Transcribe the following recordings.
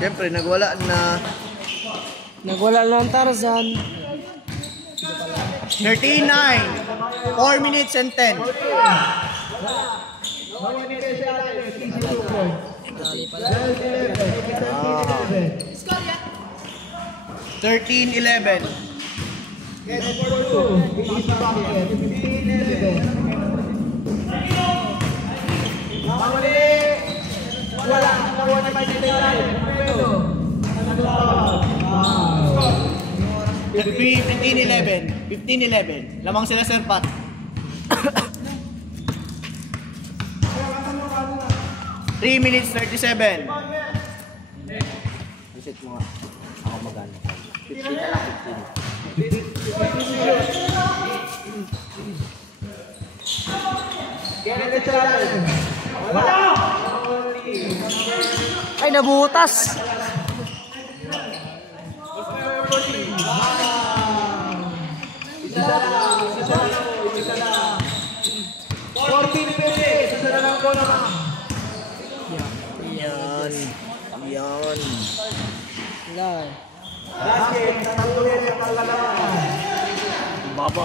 Siyempre, nagwala na. Nagwala lang Tarzan. 39. 4 minutes and 10. 13-11. Wala. 15-11. Lamang sila Sir Pat. 3 minutes 37. Reset mo nga. Ako magana. 15 na lang, 15. Ay, nabutas! Yan. Yan. Wala. Baba.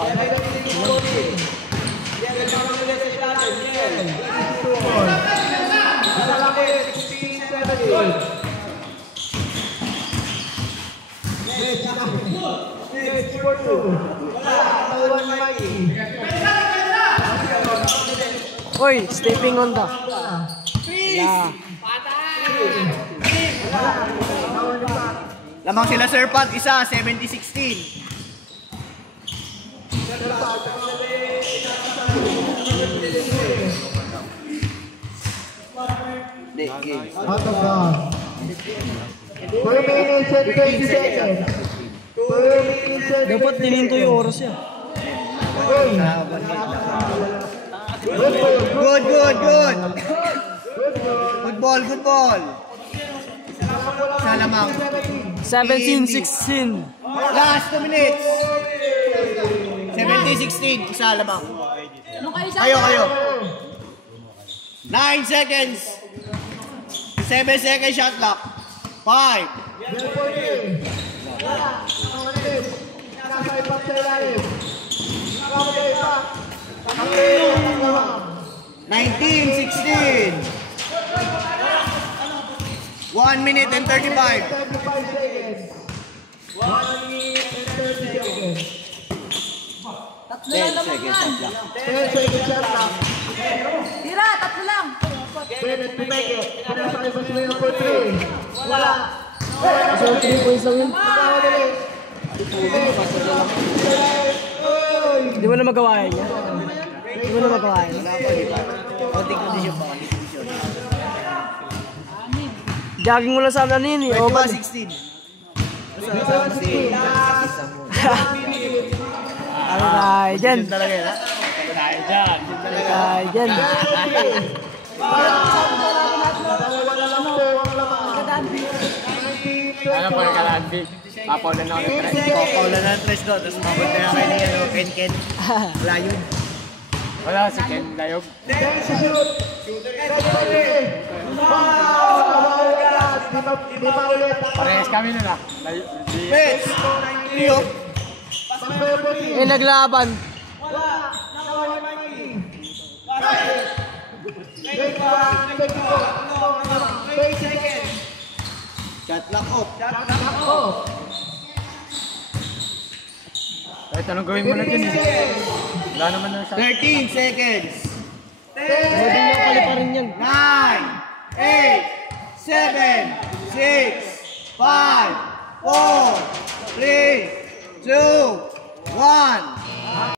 Oy, stepping on the. Yeah. Lamang sila Sir Pat, isa, 70-16. Game. Out of bounds. 4 minutes and 20 seconds. 4 minutes and 20 Dapat nininto yung oras yan. Good. Good ball. Isa lamang. 17-16. Last 2 minutes. 70-16. Isa lamang. Kayo. 9 seconds. 7 seconds shot clock. 5. 19-16. 1 minute and 35. 1 minute and 30 seconds. 10 seconds shot clock. 10 seconds shot clock. Tira, tatlo lang. Minute to make it. Pinasakay pa sila ng 4-3. Wala. So, 3 points lang yun. Di mo na magawa yan. Konting kondisyon pa. Jogging mo lang sa amin yun eh. 16. Aray, dyan. Talaga yan, ha? Aray, dyan. Ano pa nakalanbi? Papaulan na ulit tres. Papaulan na ng tres doon. Tapos mapunta na kayo ni Ken. Wala yun. Wala si Ken Layog. Parehas kami nun ah. Pets! Rio! Eh, naglaban. Shot lock off. Kahit anong gawin mo na dyan eh. Wala naman na sa... 13 seconds. Pwede nyo kali pa rin yan. 9, 8, 7, 6, 5, 4, 3, 2, 1.